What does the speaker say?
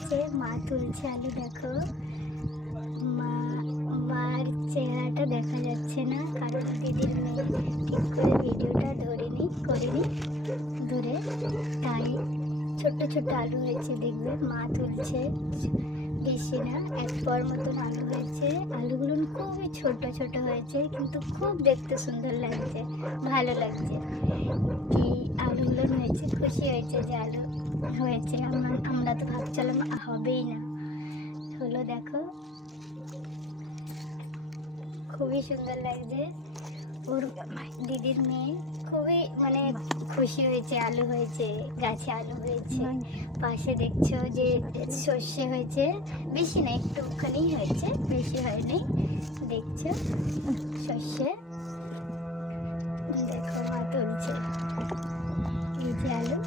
তুলছে, মা তুলছে আলু। দেখো মা, মার চেহারাটা দেখা যাচ্ছে না কারণ দিদির মেয়ে ঠিক করে ভিডিওটা করিনি দূরে, তাই ছোট্ট ছোট্ট আলু হয়েছে। দেখবে মা তুলছে, বেশি না, এক পর মতন আলু হয়েছে। আলুগুলো খুবই ছোট ছোট হয়েছে কিন্তু খুব দেখতে সুন্দর লাগছে, ভালো লাগছে। কি আলুগুলো হয়েছে, খুশি হয়েছে যে আলু হয়েছে। আমরা তো ভাবছিলাম হবেই না, হলো। দেখো খুবই সুন্দর লাগছে। ওর দিদির মেয়ে খুবই মানে খুশি হয়েছে, আলু হয়েছে, গাছে আলু হয়েছে। পাশে দেখছো যে সর্ষে হয়েছে, বেশি না, একটুখানি হয়েছে, বেশি হয়নি। দেখছো সর্ষে, দেখো মা তুলছে, এই যে আলু।